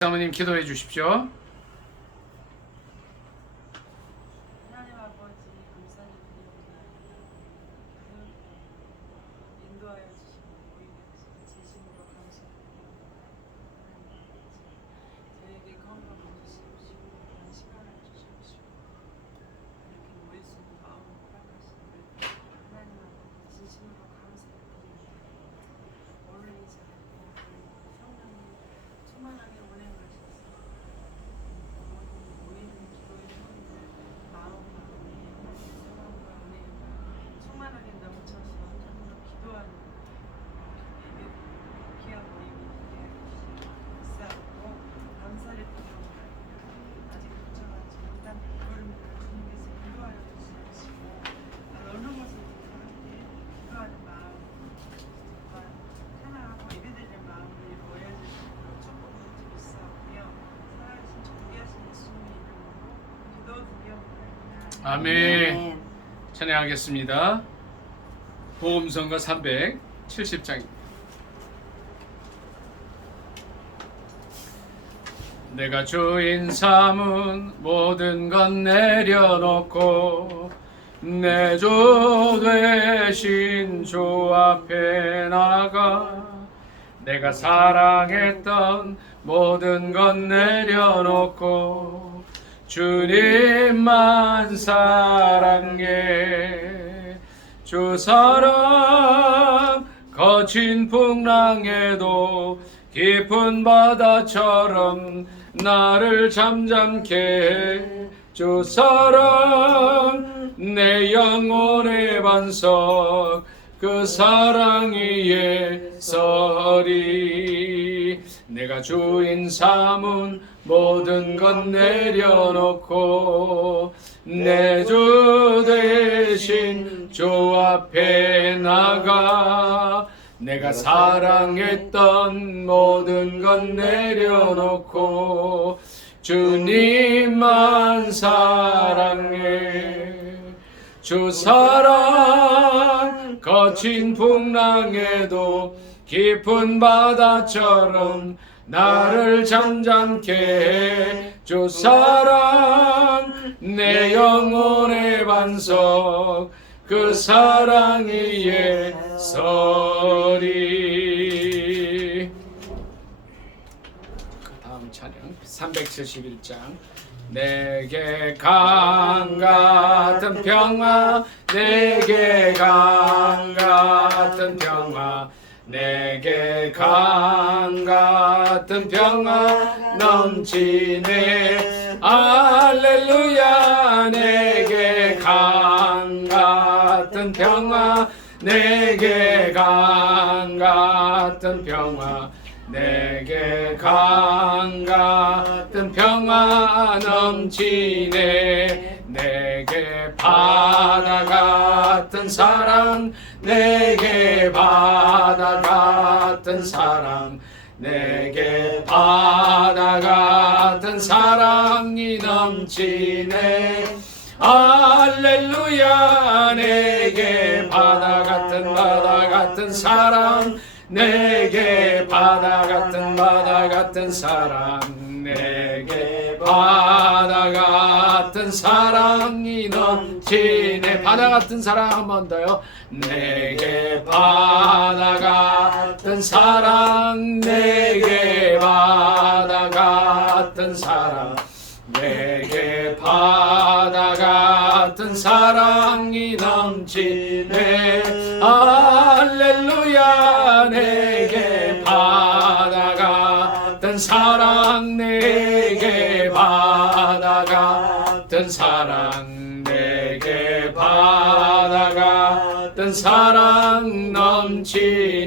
사모님 기도해 주십시오. 하나님 아버지 감사를 드립니다. 인도하여 주시고 보이게 하시고 진심으로 감사드립니다. 저에게 건강을 주시옵시고 그런 시간을 주시옵시고 이렇게 모일 수 있는 마음을 허락하시는 하나님 아버지 진심으로 감사드립니다. 오늘 이 자리에 성령님 충만하게 운행하셔서 모이는 기도의 손들 마음과 은혜, 사랑과 은혜가 충만하게 넘쳐서 참으로 기도하는 예배 귀한 모임이 되게 감사하고 감사를 드립니다. 아직 도착하지 못한 걸음들을 주님께서 인도하여 주시고 어느 곳에서도 함께 기도하는 마음 하나하고 예배드리는 마음을 모여주시고 축복을 드리사오며 살아계신 존귀하신 예수님의 이름으로 기도드리옵나이다. 아멘. 찬양하겠습니다. 복음성가 370장입니다. 내가 주인 삼은 모든 것 내려놓고 내 주 되신 주 앞에 나가 내가 사랑했던 모든 것 내려놓고 주님만 사랑해. 주 사랑 거친 풍랑에도 깊은 바다처럼 나를 잠잠케 해. 주 사랑 내 영혼의 반석 그 사랑이 예설이. 내가 주인 삼은 모든 것 내려놓고 내 주 대신 주 앞에 나가 내가 사랑했던 모든 것 내려놓고 주님만 사랑해. 주 사랑 거친 풍랑에도 깊은 바다처럼 나를 잠잠케 해. 주 사랑 내 영혼의 반석 그 사랑이 예설이. 다음 찬양 371장. 내게 강 같은 평화 내게 강 같은 평화 내게 강 같은 평화 넘치네. 할렐루야. 내게 강 같은 평화 내게 강 같은 평화 내게 강 같은 평화 넘치네. 내게 바다 같은 사랑 내게 바다 같은 사랑 내게 바다 같은 사랑이 넘치네. 할렐루야. 내게 바다 같은 사랑 내게 바다 같은 사랑 내게 바다 같은 사랑이 넘치네. 바다 같은 사랑 한 번 더요. 내게 바다 같은 사랑 내게 바다 같은 사랑 내게 바다 같은 사랑이 넘치네. 할렐루야. 내게 바다 같은 사랑 내게 바다 같은 사랑 내게 바다 같은 사랑 넘치네.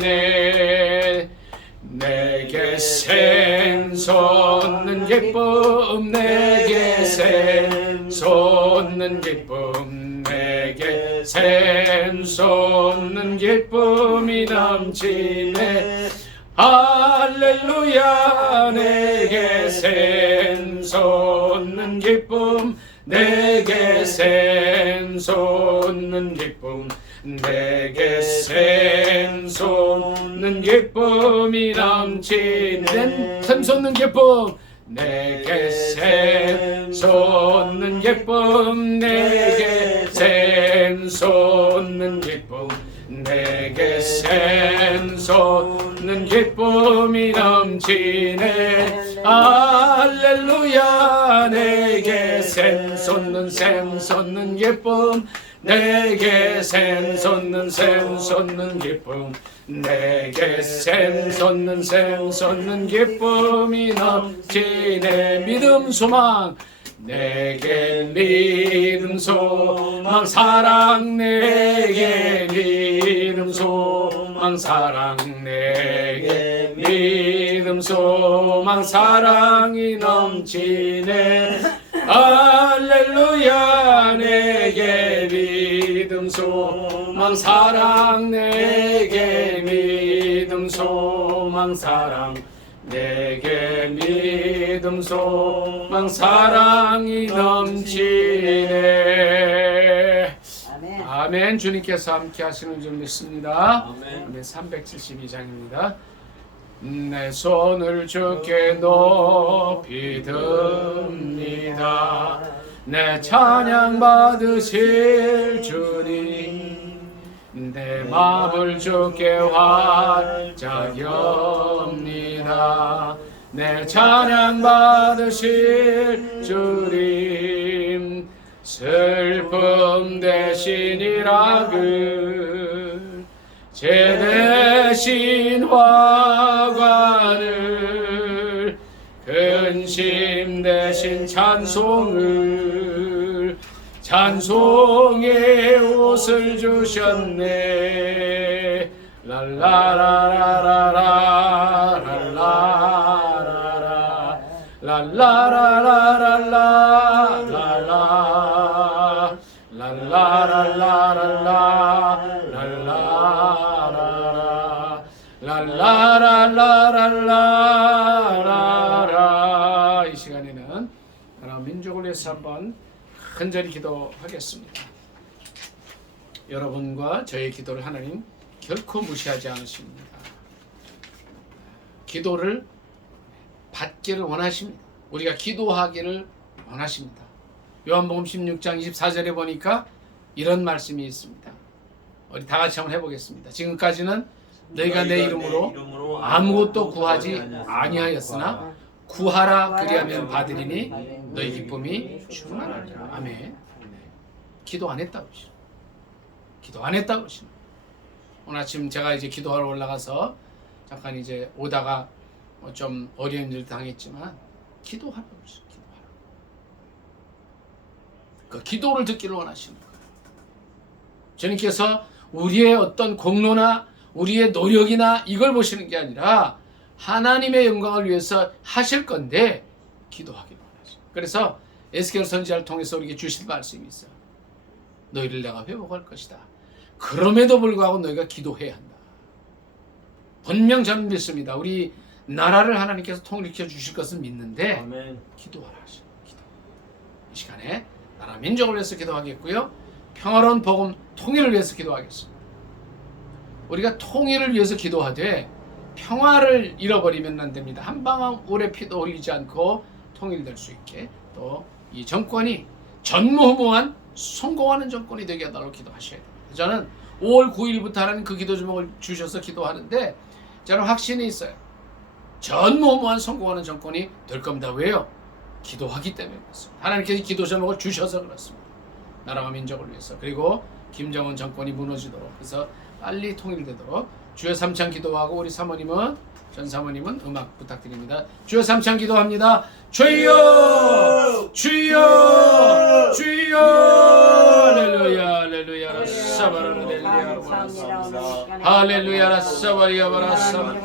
내게 샘 솟는 기쁨 내게 샘 솟는 기쁨 내게 샘 솟는 기쁨이 넘치네. 할렐루야. 내게 샘 솟는 기쁨 내게 샘 솟는 기쁨 내게 샘솟는 기쁨이 넘치는 샘솟는 기쁨 내게 샘솟는 기쁨 내게 샘솟는 기쁨 내게 샘솟는 기쁨이 넘치네 할렐루야 내게 샘솟는 기쁨 내게 샘솟는 기쁨 내게 샘솟는 기쁨이 넘치네 믿음 소망 내게 믿음 소망 사랑 내게 믿음 소망 사랑 내게 믿음 소망 사랑이 넘치네 할렐루야 내게 믿음 소망 사랑 내게 믿음 소망 사랑 내게 믿음 소망 사랑이 넘치네 아멘. 아멘. 주님께서 함께 하시는 줄 믿습니다. 아멘. 372장입니다. 내 손을 주께 높이 듭니다. 내 찬양 받으실 주님 내 마음을 주께 활짝 엽니다. 내 찬양 받으실 주님 슬픔 대신 이락을 제 대신 화관을 근심 대신 찬송을 찬송의 옷을 주셨네 랄라라라라라 랄라라라 랄라라라라라 랄라라라라라 랄라라라 랄라라라라라 이 시간에는 하나님 민족을 위해서 한번 간절히 기도하겠습니다. 여러분과 저의 기도를 하나님 결코 무시하지 않으십니다. 기도를 받기를 원하십니다. 우리가 기도하기를 원하십니다. 요한복음 16장 24절에 보니까 이런 말씀이 있습니다. 우리 다 같이 한번 해보겠습니다. 지금까지는 너희가 내 이름으로 아무것도 구하지 아니하였으나 구하라 그리하면 받으리니 너희 기쁨이 충만하리라. 아멘. 기도 안 했다고 하시죠. 기도 안 했다고 하시죠. 오늘 아침 제가 이제 기도하러 올라가서 잠깐 이제 오다가 좀 어려운 일을 당했지만 기도하라고 하시죠. 기도하라. 그 기도를 듣기를 원하시는 거예요. 주님께서 우리의 어떤 공로나 우리의 노력이나 이걸 보시는 게 아니라 하나님의 영광을 위해서 하실 건데 기도하기를 원하시죠. 그래서 에스겔 선지자를 통해서 우리에게 주신 말씀이 있어요. 너희를 내가 회복할 것이다. 그럼에도 불구하고 너희가 기도해야 한다. 분명 저는 믿습니다. 우리 나라를 하나님께서 통일시켜 주실 것은 믿는데 아멘. 기도하라 하시죠. 기도. 이 시간에 나라 민족을 위해서 기도하겠고요. 평화로운 복음 통일을 위해서 기도하겠습니다. 우리가 통일을 위해서 기도하되 평화를 잃어버리면 안 됩니다. 한 방울의 피도 흘리지 않고 통일될 수 있게 또 이 정권이 전무후무한 성공하는 정권이 되게 해달라고 기도하셔야 됩니다. 저는 5월 9일부터 하나님 그 기도 제목을 주셔서 기도하는데 저는 확신이 있어요. 전무후무한 성공하는 정권이 될 겁니다. 왜요? 기도하기 때문에 그렇습니다. 하나님께서 기도 제목을 주셔서 그렇습니다. 나라와 민족을 위해서 그리고 김정은 정권이 무너지도록 그래서 빨리 통일되도록 주여 삼창 기도하고 우리 사모님은 전 사모님은 음악 부탁드립니다. 주여 삼창 기도합니다. 주여 주여 주여 할렐루야 할렐루야 라사바라르델리아 할렐루야 라사바리아 바라사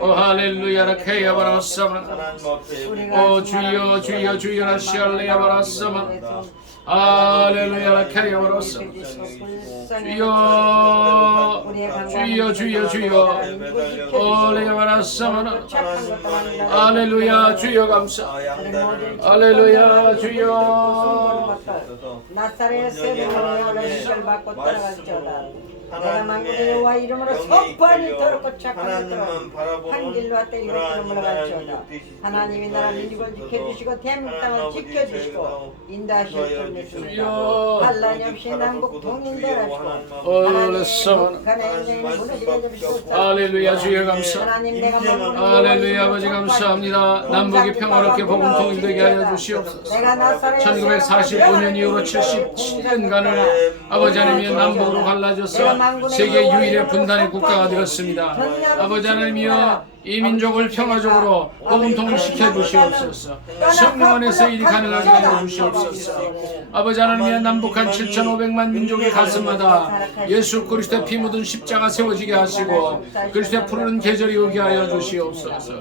오 할렐루야 라케야 바라사마 오 주여 주여 주여 라시알레야 바라사마 할렐루야 라케야 바라사마 주여 주여 주여 주여 올레야 바라사마 할렐루야 주여 감사 할렐루야 주여 나사렛에서 내가 시절 받고 따라갈지어다. 내가 만군의 여호와 이름으로 선포하니 더럽고 착한 것들은 한 길로 때리고 물러갈지어다. 하나님이 나라 민족을 지켜주시고 대한민국 땅을 지켜주시고 인도하실 줄 믿습니다. 반란이 없이 남북 통일되라시고 하나님 북한의 인생을 무너지게 해주시옵소서. 할렐루야. 주여 감사. 하나님 내가 만군의 할렐루야. 아버지 감사합니다. 남북이 평화롭게 복음 통일되게 하여 주시옵소서. 1945년 이후로 77년간을 아버지 하나님이 남북으로 갈라져서 세계 유일의 분단의 국가가 되었습니다. 아버지 하나님이여 이 민족을 평화적으로 복음 통일시켜 주시옵소서. 성령 안에서 일이 가능하게 하여 주시옵소서. 아버지 하나님이여 남북한 7,500만 민족의 가슴마다 예수 그리스도의 피 묻은 십자가 세워지게 하시고 그리스도의 푸르른 계절이 오게 하여 주시옵소서.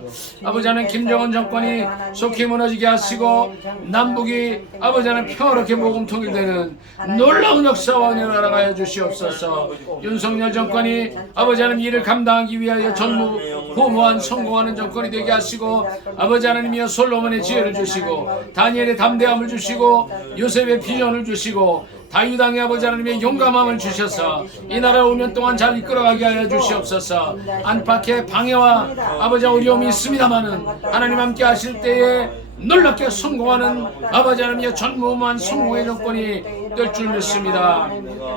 아버지 하나님 김정은 정권이 속히 무너지게 하시고 남북이 아버지 하나님 평화롭게 복음 통일되는 놀라운 역사와 은혜를 알아가여 주시옵소서. 윤석열 정권이 아버지 하나님 이를 감당하기 위하여 전무후무한 성공하는 정권이 되게 하시고 아버지 하나님이여 솔로몬의 지혜를 주시고 다니엘의 담대함을 주시고 요셉의 비전을 주시고 다윗 왕의 아버지 하나님의 용감함을 주셔서 이 나라를 5년 동안 잘 이끌어가게 하여 주시옵소서. 안팎의 방해와 아버지 어려움이 있습니다마는 하나님 함께 하실 때에 놀랍게 성공하는 아버지 하나님의 전무후무한 성공의 정권이 될 줄 믿습니다.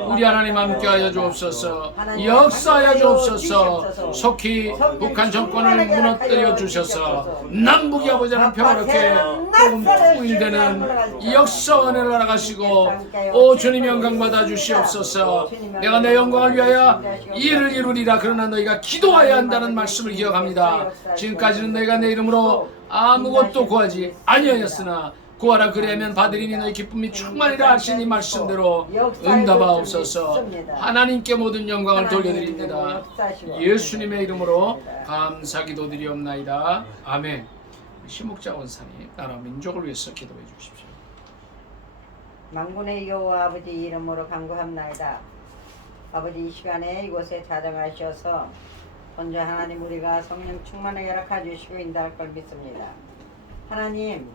우리 하나님 함께 하여 주옵소서. 역사하여 주옵소서. 속히 북한 정권을 무너뜨려 주셔서 남북이 아버지 하나님 평화롭게 통일되는 역사와 은혜를 알아가시고 오 주님 영광 받아 주시옵소서. 내가 내 영광을 위하여 일을 이루리라. 그러나 너희가 기도해야 한다는 말씀을 기억합니다. 지금까지는 너희가 내 이름으로 아무것도 구하지 아니하였으나 구하라 그리하면 받으리니 너희 기쁨이 충만이라 하신 이 말씀대로 응답하옵소서. 하나님께 모든 영광을 돌려드립니다. 예수님의 이름으로 감사 기도드리옵나이다. 아멘. 심목자 원사님 나라 민족을 위해서 기도해 주십시오. 만군의 여호와 아버지 이름으로 간구합나이다. 아버지 이 시간에 이곳에 자정하셔서 먼저 하나님 우리가 성령 충만하게 허락해 주시고 인도할 걸 믿습니다. 하나님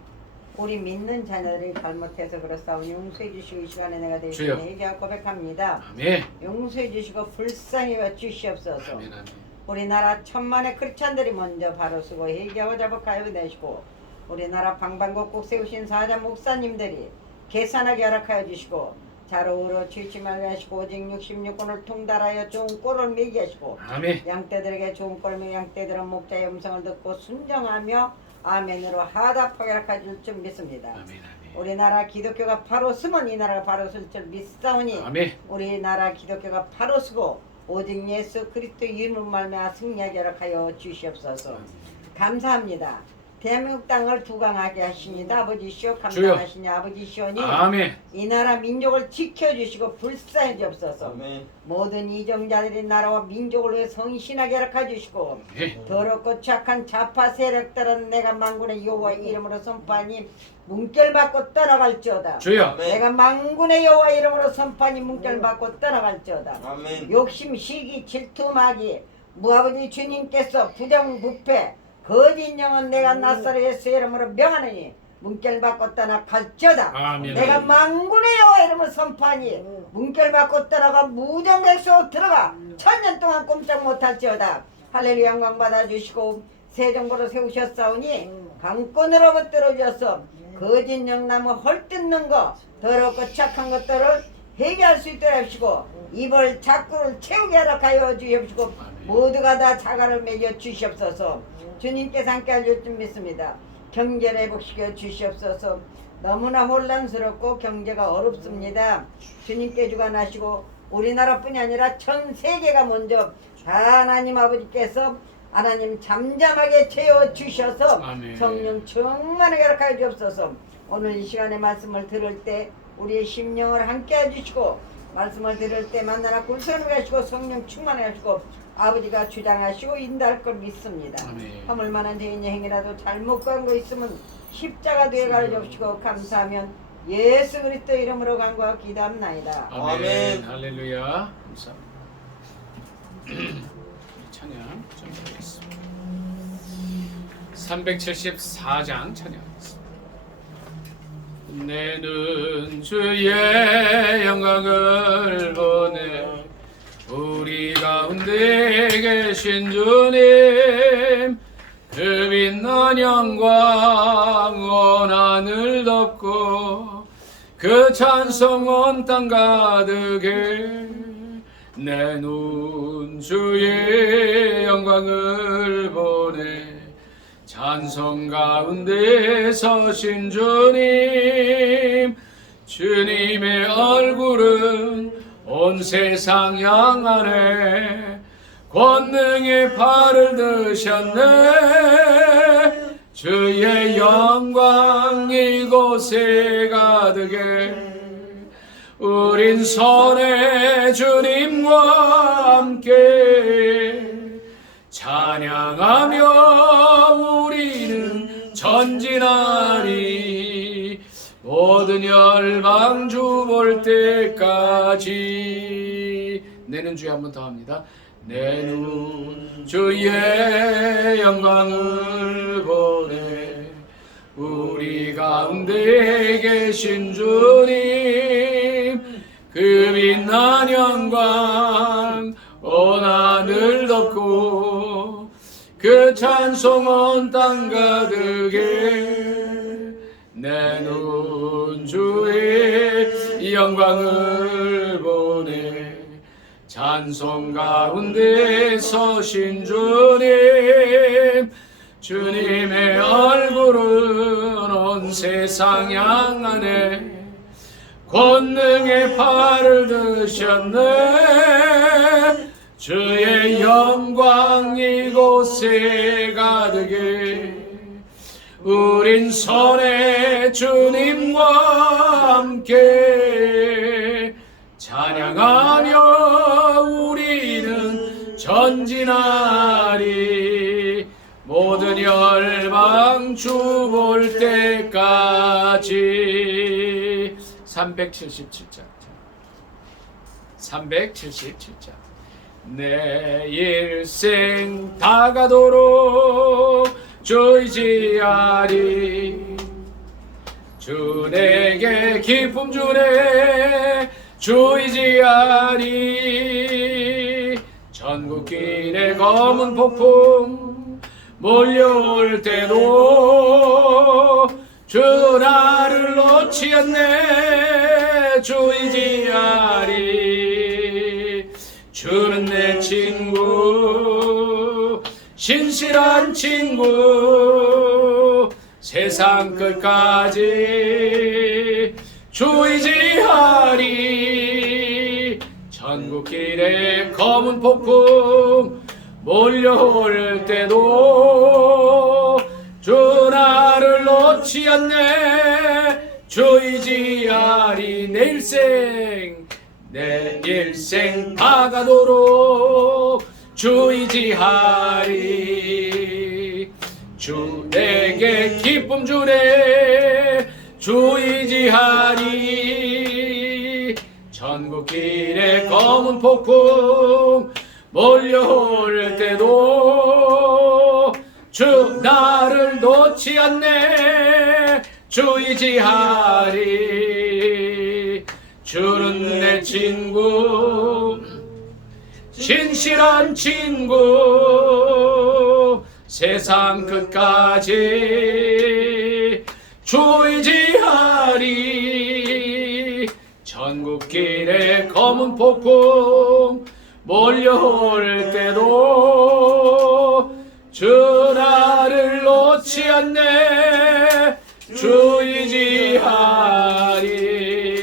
우리 믿는 자녀들이 잘못해서 그렇사오니 용서해 주시고 이 시간에 내가 대신 회개하고 고백합니다. 아멘. 용서해 주시고 불쌍히 여주시옵소서. 아멘. 아멘. 우리나라 천만의 크리스찬들이 먼저 바로 서고 회개하고 자복하여 되시고 우리나라 방방곡곡 세우신 사자 목사님들이 계산하게 허락하여 주시고 자로우로 취치 말게 하시고 오직 66권을 통달하여 좋은 꼴을 매게 하시고 아멘. 양떼들에게 좋은 꼴을 매게 양떼들은 목자의 음성을 듣고 순종하며 아멘으로 하답하게 허락해 줄 줄 믿습니다. 아멘. 아멘. 우리나라 기독교가 바로 서면 이 나라가 바로 설 줄 믿사오니 아멘. 우리나라 기독교가 바로 서고 오직 예수 그리스도 이름으로 말미암아 승리하게 허락하여 주시옵소서. 감사합니다. 대한민국 땅을 두강하게 하십니다. 아버지시오 감당하시니 아버지시오니 아멘. 이 나라 민족을 지켜주시고 불쌍히 주옵소서. 모든 이정자들이 나라와 민족을 위해 성신하게 허락해 주시고 더럽고 착한 좌파 세력들은 내가 만군의 여호와 이름으로 선포하니 문결받고 떠나갈지어다. 주여. 내가 만군의 여호와 이름으로 선포하니 문결받고 떠나갈지어다. 아멘. 욕심 시기 질투 마귀 무아버지 주님께서 부정부패 거짓 영은 내가 나사렛 예수 이름으로 명하느니 문결받고 떠나갈지어다. 아멘. 내가 만군의 여호와 이름으로 선포하니 문결받고 떠나가 무정백수 들어가 천년 동안 꼼짝 못할지어다. 할렐루야 영광 받아주시고 새 정부로 세우셨사오니 강권으로 붙들어져서 거짓 영나무 헐뜯는 거 더럽고 착한 것들을 회개할 수 있도록 하시고 입을 자꾸를 채우게 하여 주시옵시고 모두가 다 자가를 매겨 주시옵소서. 주님께서 함께 하실 줄 믿습니다. 경제를 회복시켜 주시옵소서. 너무나 혼란스럽고 경제가 어렵습니다. 주님께 주관하시고 우리나라뿐이 아니라 전 세계가 먼저 하나님 아버지께서 하나님 잠잠하게 채워 주셔서 아멘. 성령 충만하게 허락하여 주옵소서. 오늘 이 시간에 말씀을 들을 때 우리의 심령을 함께 해주시고 말씀을 들을 때 만나나 굴선을 하시고 성령 충만하게 하시고 아버지가 주장하시고 인도할 걸 믿습니다. 아멘. 허물만한 죄인의 행위라도 잘못 간 거 있으면 십자가 되어 가르쳐주시고 감사하면 예수 그리스도 이름으로 간구하고 기도합나이다. 아멘. 아멘. 할렐루야. 감사합니다. 찬양 좀 드리겠습니다. 374장 찬양하겠습니다. 내는 주의 영광을 보내 우리 가운데 계신 주님 그 빛난 영광 온 하늘 덮고 그 찬송 온 땅 가득해 내 눈 주의 영광을 보네 찬송 가운데 서신 주님 주님의 얼굴은 온 세상 향하네 권능의 팔을 드셨네 주의 영광 이곳에 가득해 우린 선의 주님과 함께 찬양하며 우리는 전진하리 모든 열방 주 볼 때까지 내는 주에 한 번 더 합니다. 내 눈 주의 영광을 보네 우리 가운데 계신 주님 그 빛난 영광 온 하늘 덮고 그 찬송 온 땅 가득해 내 눈 주의 영광을 보네 찬송 가운데 서신 주님 주님의 얼굴은 온 세상 향하네 권능의 팔을 드셨네 주의 영광 이곳에 가득해 우린 선의 주님과 함께 찬양하며 우리는 전진하리 모든 열방 주 볼 때까지 377장 377장 내 일생 다 가도록 주 의지하리 주 내게 기쁨 주네 주 의지하리 전국길에 검은 폭풍 몰려올 때도 주 나를 놓지 않네 주 의지하리 주는 내 친구 신실한 친구 세상 끝까지 주 의지하리 전국길에 검은 폭풍 몰려올 때도 주 나를 놓지 않네 주 의지하리 내 일생 다 가도록 주 의지하리 주 내게 기쁨 주네 주 의지하리 전국길에 검은 폭풍 몰려올 때도 주 나를 놓지 않네 주 의지하리 주는 내 친구 진실한 친구 세상 끝까지 주 의지하리 전국길에 검은 폭풍 몰려올 때도 주 나를 놓지 않네 주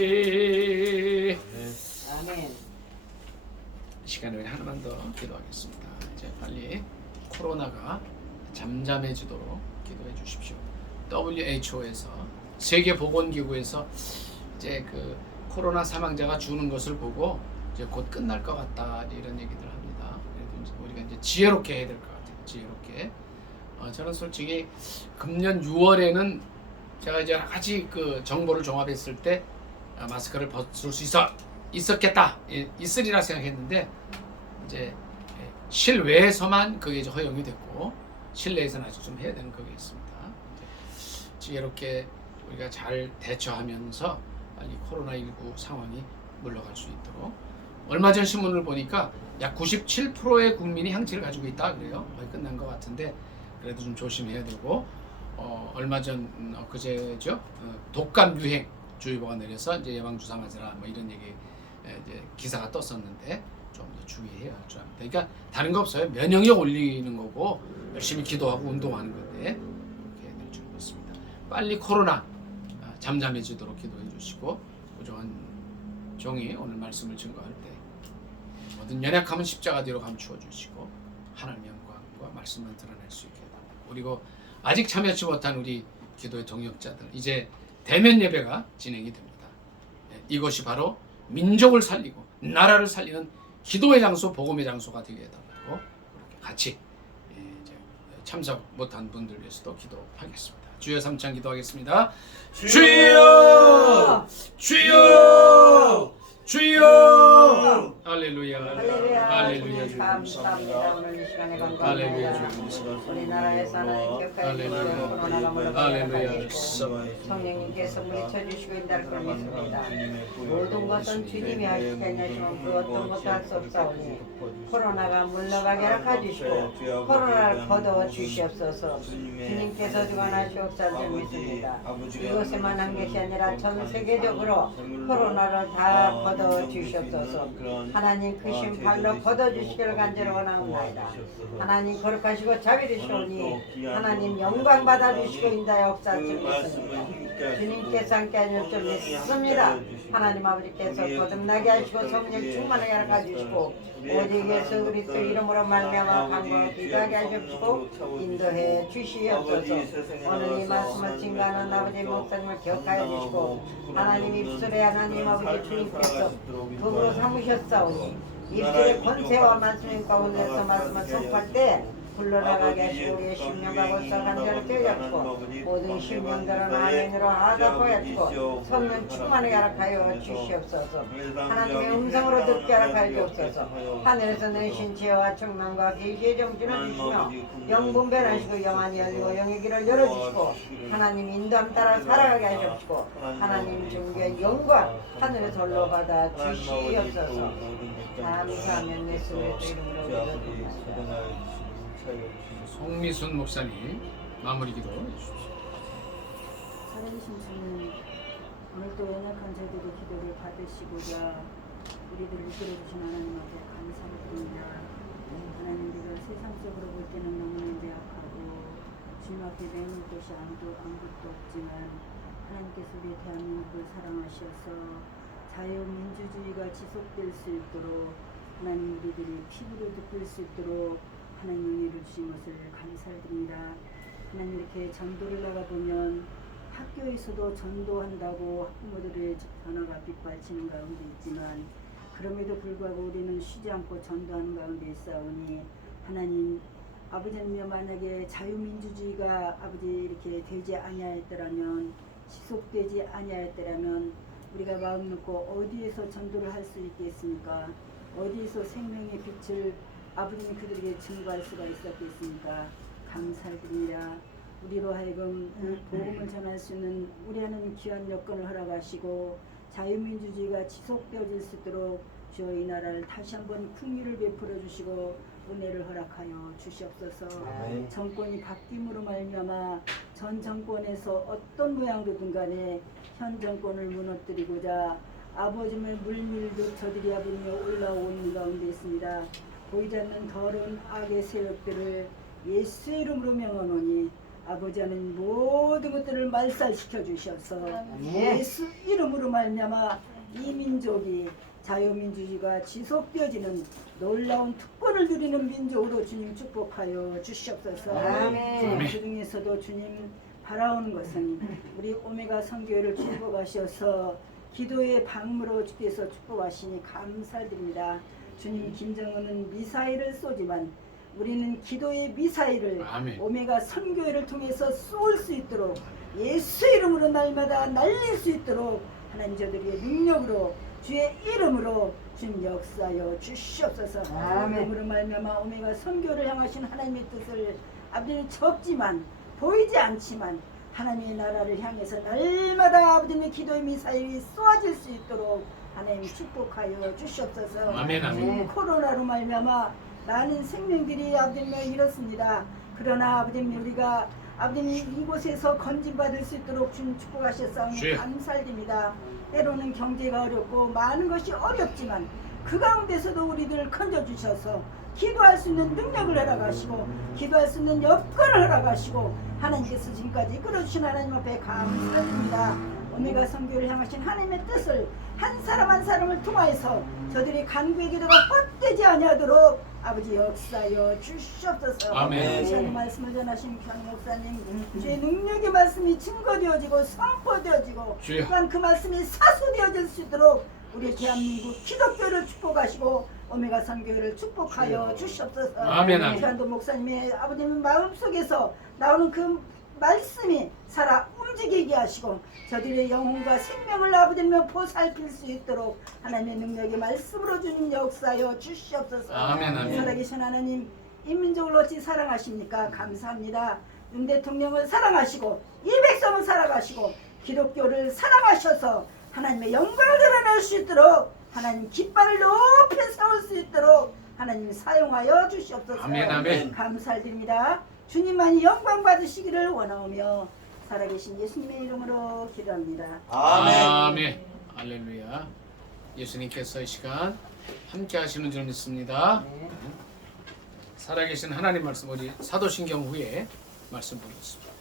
의지하리 아멘. 이 시간에 하나만 더 기도하겠습니다. 이제 빨리 코로나가 잠잠해지도록 기도해 주십시오. WHO에서 세계보건기구에서 이제 그 코로나 사망자가 주는 것을 보고 이제 곧 끝날 것 같다 이런 얘기들 합니다. 그래도 우리가 이제 지혜롭게 해야 될 것 같아요. 지혜롭게. 저는 솔직히 금년 6월에는 제가 이제 여러 가지 그 정보를 종합했을 때 마스크를 벗을 수 있었겠다, 있으리라 생각했는데 이제 실외에서만 그게 이제 허용이 됐고 실내에서는 아직 좀 해야 되는 그게 있습니다. 지혜롭게 우리가 잘 대처하면서 빨리 코로나19 상황이 물러갈 수 있도록 얼마 전 신문을 보니까 약 97%의 국민이 항체를 가지고 있다 그래요. 거의 끝난 것 같은데 그래도 좀 조심해야 되고 얼마 전 엊그제죠. 독감 유행 주의보가 내려서 이제 예방 주사 맞으라 뭐 이런 얘기 이제 기사가 떴었는데 좀 더 주의해야 할 줄 압니다. 그러니까 다른 거 없어요. 면역력 올리는 거고 열심히 기도하고 운동하는 건데 그렇게 될 줄 믿습니다. 빨리 코로나 잠잠해지도록 기도해 주시고 고정한 종이 오늘 말씀을 증거할 때 모든 연약함은 십자가 뒤로 감추어 주시고 하나님의 영광과 말씀만 드러낼 수 있게 해달라고. 그리고 아직 참여하지 못한 우리 기도의 동역자들 이제 대면 예배가 진행이 됩니다. 이것이 바로 민족을 살리고 나라를 살리는 기도의 장소, 복음의 장소가 되게 해달라고 그렇게 같이 이제 참석 못한 분들 위해서도 기도하겠습니다. 주여 3찬 기도하겠습니다. 주여! 주여! 주여! 할렐루야. 할렐루야. 주여 감사합니다. 오늘 이 시간에 할렐루야. 감사합니다. 우리나라에서 하나님 격하게 할렐루야. 코로나가 할렐루야. 물러가게 성령님께서 물리쳐주시고 있다는 걸 믿습니다. 모든 것은 주님이 하시겠냐지만 그 어떤 것도 할 수 없사오니 코로나가 물러가게 하주시고 코로나를 거두어 주시옵소서. 주님께서 주관하시옵소서 줄 믿습니다. 이곳에만 한 것이 아니라 전 세계적으로 코로나를 다 거두어 주시옵소서. 하나님 크신 발로 거둬 주시기를 간절히 원하옵나이다. 하나님 거룩하시고 자비르시오니 하나님 영광 받아 주시고 인다의 역사 줄 믿습니다. 주님께서 함께 하실 줄 믿습니다. 하나님 아버지께서 거듭나게 하시고 성령 충만하게 하여 주시고 오직 예수 그리스도 이름으로 말미암아 강구하고 기도하게 하시옵시고 인도해 주시옵소서. 오늘 이 말씀을 증거하는 아버지 목사님을 기억하여 주시고 하나님 입술에 하나님 아버지 주님께서 법으로 삼으셨사오니 입술의 권세와 말씀인 가운데서 말씀을 선포할 때 불러나가게 하시고 우리의 심령과 골사 간절히 되어주시고 모든 심령들은 아멘으로 하답하였고 성령 충만하게 하락하여 주시옵소서. 하나님의 음성으로 듣게 하락하여 주옵소서. 하늘에서 내신 지혜와 청명과 계시의 정신을 주시며 영분 변하시고 영안이 열리고 영의 길을 열어주시고 하나님 인도함 따라 살아가게 하시옵시고 하나님 존귀의 영광 하늘에서 올라받아 주시옵소서. 감사하며 내 수의 이름으로 기도드립니다. 송미순 목사님 마무리 기도 해주십시오. 살아계신 주님, 오늘도 연약한 저희들의 기도를 받으시고자 우리들을 이끌어주신 하나님 앞에 감사를 드립니다. 하나님, 우리가 세상적으로 볼 때는 너무나 연약하고 주님 앞에 내놓을 것이 아무것도 없지만 하나님께서 우리 대한민국을 사랑하셔서 자유민주주의가 지속될 수 있도록 하나님 우리들이 피부로 느낄 수 있도록 하나님 은혜를 주신 것을 감사를 드립니다. 하나님, 이렇게 전도를 나가보면 학교에서도 전도한다고 학부모들의 전화가 빗발치는 가운데 있지만 그럼에도 불구하고 우리는 쉬지 않고 전도하는 가운데 있사오니 하나님 아버지님여 만약에 자유민주주의가 아버지 이렇게 되지 아니하였더라면 지속되지 아니하였더라면 우리가 마음 놓고 어디에서 전도를 할 수 있겠습니까? 어디에서 생명의 빛을 아버님 그들에게 증거할 수가 있었겠습니까? 감사를 드립니다. 우리로 하여금 복음을 전할 수 있는 우리하는 귀한 여건을 허락하시고 자유민주주의가 지속되어질 수 있도록 주여 이 나라를 다시 한번 풍요를 베풀어 주시고 은혜를 허락하여 주시옵소서. 정권이 바뀜으로 말미암아 전 정권에서 어떤 모양이든 간에 현 정권을 무너뜨리고자 아버지의 물밀듯 저들이 아버님이 올라오는 가운데 있습니다. 보이지 않는 더러운 악의 세력들을 예수의 이름으로 명하노니 아버지 하는 모든 것들을 말살시켜 주셔서 예수 이름으로 말미암아 이 민족이 자유민주주의가 지속되어지는 놀라운 특권을 누리는 민족으로 주님 축복하여 주시옵소서. 아멘. 그 중에서도 주님 바라오는 것은 우리 오메가 선교회를 축복하셔서 기도의 방으로 주께서 축복하시니 감사드립니다. 주님, 김정은은 미사일을 쏘지만 우리는 기도의 미사일을 아멘. 오메가 선교회를 통해서 쏠 수 있도록 예수 이름으로 날마다 날릴 수 있도록 하나님 저들의 능력으로 주의 이름으로 주님 역사하여 주시옵소서. 아멘. 이름으로 말미암아 오메가 선교를 향하신 하나님의 뜻을 아버지는 적지만 보이지 않지만 하나님의 나라를 향해서 날마다 아버지의 기도의 미사일이 쏘아질 수 있도록 하나님 축복하여 주시옵소서. 아멘, 아멘. 이 코로나로 말미암아 많은 생명들이 아버님 잃었습니다. 그러나 아버님 우리가 아버님 이곳에서 건진받을 수 있도록 주님 축복하셨사오니 주여. 감사드립니다. 때로는 경제가 어렵고 많은 것이 어렵지만 그 가운데서도 우리들을 건져주셔서 기도할 수 있는 능력을 허락하시고 기도할 수 있는 여건을 허락하시고 하나님께서 지금까지 이끌어주신 하나님 앞에 감사드립니다. 오메가 선교를 향하신 하나님의 뜻을 한 사람 한 사람을 통하여서 저들이 간구의 기도가 헛되지 아니하도록 아버지 역사여 주시옵소서. 아멘. 하나님 말씀을 전하신 경 목사님 주의 능력의 말씀이 증거되어지고 선포되어지고 주여. 또한 그 말씀이 사수되어질 수 있도록 우리 대한민국 기독교를 축복하시고 오메가 선교회를 축복하여 주시옵소서. 아멘, 아멘. 현도 목사님의 아버님 마음속에서 나오는 그 말씀이 살아 움직이게 하시고 저들의 영혼과 생명을 아버지며 보살필 수 있도록 하나님의 능력의 말씀으로 주님 역사여 주시옵소서. 아멘, 아멘. 살아계신 하나님 이 민족을 어찌 사랑하십니까? 감사합니다. 윤 대통령을 사랑하시고 이 백성을 사랑하시고 기독교를 사랑하셔서 하나님의 영광을 드러낼 수 있도록 하나님 깃발을 높이 세울 수 있도록 하나님 사용하여 주시옵소서. 아멘, 아멘. 감사드립니다. 주님만이 영광 받으시기를 원하오며 살아계신 예수님의 이름으로 기도합니다. 아멘. 할렐루야. 예수님께서 이 시간 함께 하시는 줄 믿습니다. 살아계신 하나님 말씀 우리 사도신경 후에 말씀 보겠습니다.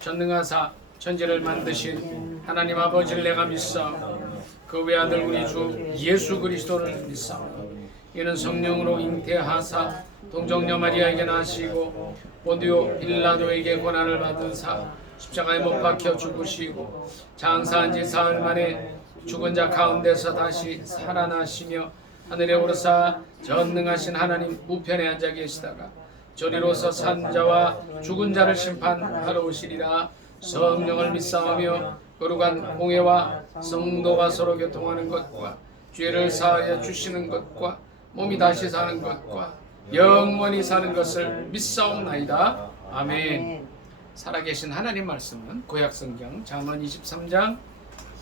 전능하사 천지를 만드신 하나님 아버지를 내가 믿사오니 그 외아들 우리 주 예수 그리스도를 믿사오니 이는 성령으로 잉태하사 동정녀 마리아에게 나시고 본디오 빌라도에게 고난을 받으사 십자가에 못 박혀 죽으시고 장사한 지 사흘 만에 죽은 자 가운데서 다시 살아나시며 하늘에 오르사 전능하신 하나님 우편에 앉아 계시다가 저리로서 산 자와 죽은 자를 심판하러 오시리라. 성령을 믿사오며 거룩한 공회와 성도가 서로 교통하는 것과 죄를 사하여 주시는 것과 몸이 다시 사는 것과 영원히 사는 것을 믿사옵나이다. 아멘. 살아계신 하나님 말씀은 구약성경 잠언 23장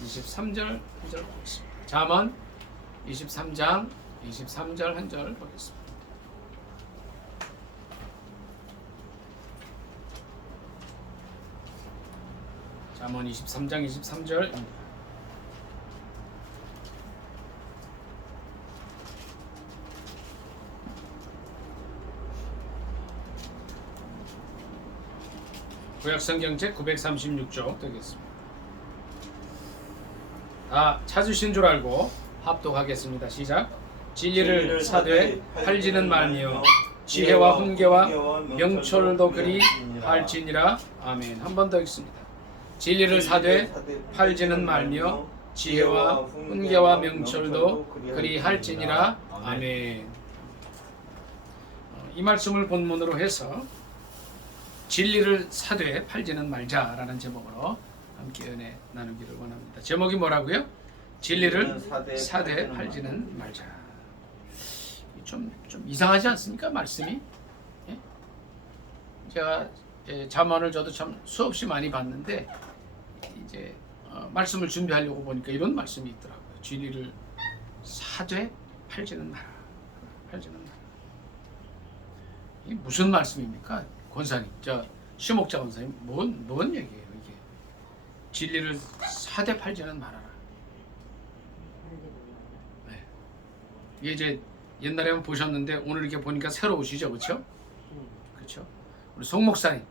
23절 한 절 보겠습니다. 잠언 23장 23절 한 절 보겠습니다. 잠언 23장 23절 구약성경 제 936쪽 되겠습니다. 다 찾으신 줄 알고 합독하겠습니다. 시작. 진리를 사되 팔지는 말며 지혜와 훈계와 명철도 그리 할지니라. 아멘. 한 번 더 읽습니다. 진리를 사되 팔지는 말며 지혜와 훈계와 명철도 그리 할지니라. 아멘. 이 말씀을 본문으로 해서 진리를 사되 팔지는 말자라는 제목으로 함께 은혜 나누기를 원합니다. 제목이 뭐라고요? 진리를 사되 팔지는 말자. 좀 이상하지 않습니까? 말씀이? 예? 제가 잠언을 저도 참 수없이 많이 봤는데 이제 말씀을 준비하려고 보니까 이런 말씀이 있더라고요. 진리를 사되 팔지는 마라. 팔지는 마라. 이게 무슨 말씀입니까? 권사님, 저 심옥자 권사님, 뭔 얘기예요 이게? 진리를 사되 팔지는 말아라. 네. 이게 이제 옛날에 한번 보셨는데 오늘 이렇게 보니까 새로우시죠, 그렇죠? 그렇죠? 우리 송 목사님,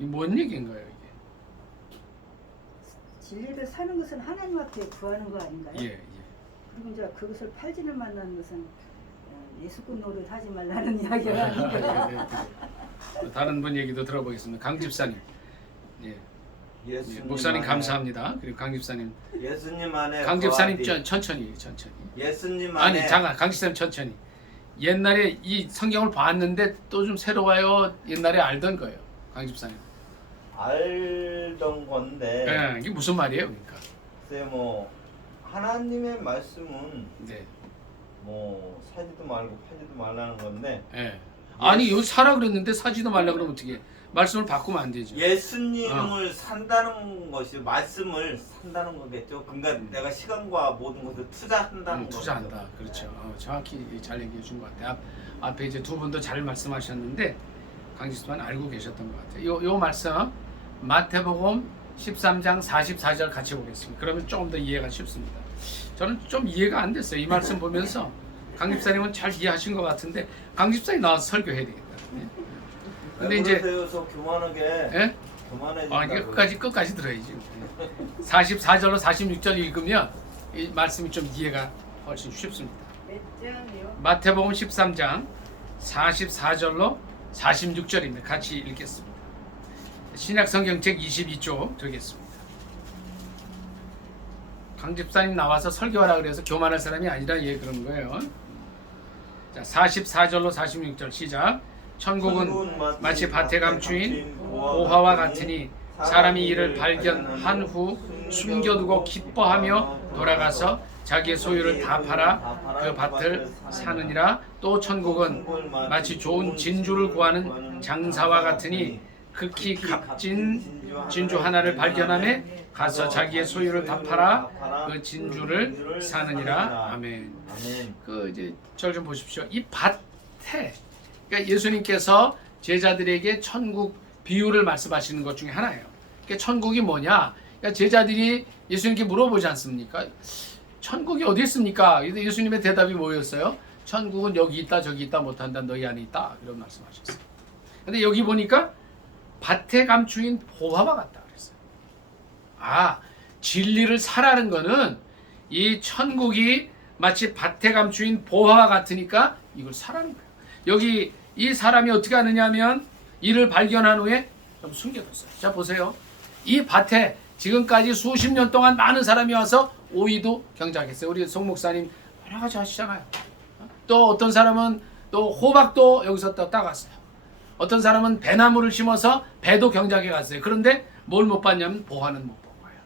이 뭔 얘기인가요 이게? 진리를 사는 것은 하나님 앞에 구하는 거 아닌가요? 예. 그리고 이제 그것을 팔지는 말라는 것은 예수꾼 노릇 하지 말라는 이야기가 아닌가요? 다른 분 얘기도 들어보겠습니다. 강 집사님, 예. 목사님 감사합니다. 그리고 강 집사님, 예수님 안에 강 집사님 거하디. 천천히. 예수님 안에 아니 잠깐, 강 집사님 천천히. 옛날에 이 성경을 봤는데 또 좀 새로워요. 옛날에 알던 거예요, 강 집사님. 알던 건데 예, 이게 무슨 말이에요, 그러니까? 글쎄 뭐 하나님의 말씀은 네, 뭐 사지도 말고 팔지도 말라는 건데 예. 아니 여기 사라 그랬는데 사지도 말라 그러면 어떻게? 말씀을 바꾸면 안 되죠. 예수님을 산다는 것이 말씀을 산다는 거겠죠. 그러니까 내가 시간과 모든 것을 투자한다는 거죠. 투자한다. 그렇죠. 정확히 잘 얘기해 준 것 같아요. 앞에 이제 두 분도 잘 말씀하셨는데 강지수만 알고 계셨던 것 같아요. 요 말씀 마태복음 13장 44절 같이 보겠습니다. 그러면 조금 더 이해가 쉽습니다. 저는 좀 이해가 안 됐어요. 이 말씀 보면서 강 집사님은 잘 이해하신 것 같은데 강 집사님 나와서 설교해야 되겠다. 네. 근데 이제 그래서 교만하게 예? 교만해진다. 이게 끝까지 들어야지. 44절로 46절 읽으면 이 말씀이 좀 이해가 훨씬 쉽습니다. 몇 장이요? 마태복음 13장 44절로 46절입니다. 같이 읽겠습니다. 신약성경책 22쪽 들겠습니다. 강 집사님 나와서 설교하라 그래서 교만할 사람이 아니라 그런 거예요. 자, 44절로 46절 시작. 천국은 마치 밭에 감추인 보화와 같으니 사람이 이를 발견한 후 숨겨두고 기뻐하며 돌아가서 자기의 소유를 다 팔아 그 밭을 사느니라. 또 천국은 마치 좋은 진주를 구하는 장사와 같으니 극히 값진 진주 하나를 발견하며 가서 자기의 소유를 다 팔아 그 진주를 사느니라. 아멘. 그 이제 절 좀 보십시오. 이 밭에 그러니까 예수님께서 제자들에게 천국 비유를 말씀하시는 것 중에 하나예요. 그러니까 천국이 뭐냐? 그러니까 제자들이 예수님께 물어보지 않습니까? 천국이 어디 있습니까? 예수님의 대답이 뭐였어요? 천국은 여기 있다 저기 있다 못한다 너희 안에 있다 이런 말씀하셨어요. 근데 여기 보니까 밭에 감추인 보화와 같다 그랬어요. 진리를 사라는 거는 이 천국이 마치 밭에 감추인 보화와 같으니까 이걸 사라는 거예요. 여기 이 사람이 어떻게 하느냐 하면 이를 발견한 후에 좀 숨겨뒀어요. 자 보세요. 이 밭에 지금까지 수십 년 동안 많은 사람이 와서 오이도 경작했어요. 우리 송 목사님 여러 가지 하시잖아요. 또 어떤 사람은 또 호박도 여기서 또 따갔어요. 어떤 사람은 배나무를 심어서 배도 경작해 갔어요. 그런데 뭘 못 봤냐면 보화는 못 본 거예요.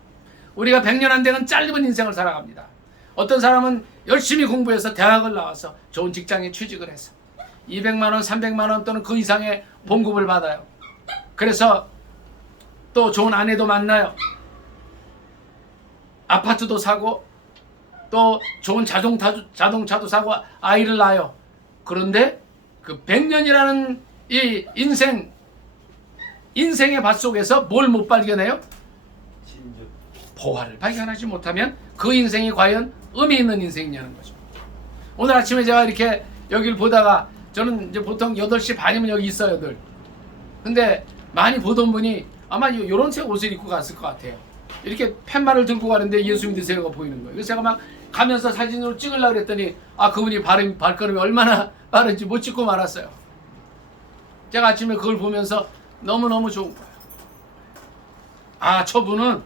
우리가 100년 안 되는 짧은 인생을 살아갑니다. 어떤 사람은 열심히 공부해서 대학을 나와서 좋은 직장에 취직을 해서 200만 원, 300만 원 또는 그 이상의 봉급을 받아요. 그래서 또 좋은 아내도 만나요. 아파트도 사고 또 좋은 자동차도 사고 아이를 낳아요. 그런데 그 100년이라는 이 인생의 밭 속에서 뭘 못 발견해요? 진주. 보화를 발견하지 못하면 그 인생이 과연 의미 있는 인생이냐는 거죠. 오늘 아침에 제가 이렇게 여기를 보다가 저는 이제 보통 8시 반이면 여기 있어요, 늘. 근데 많이 보던 분이 아마 이런 색 옷을 입고 갔을 것 같아요. 이렇게 팻말을 들고 가는데 예수님 되세요가 보이는 거예요. 그래서 제가 막 가면서 사진으로 찍으려고 그랬더니 그분이 발걸음이 얼마나 빠른지 못 찍고 말았어요. 제가 아침에 그걸 보면서 너무너무 좋은 거예요. 저분은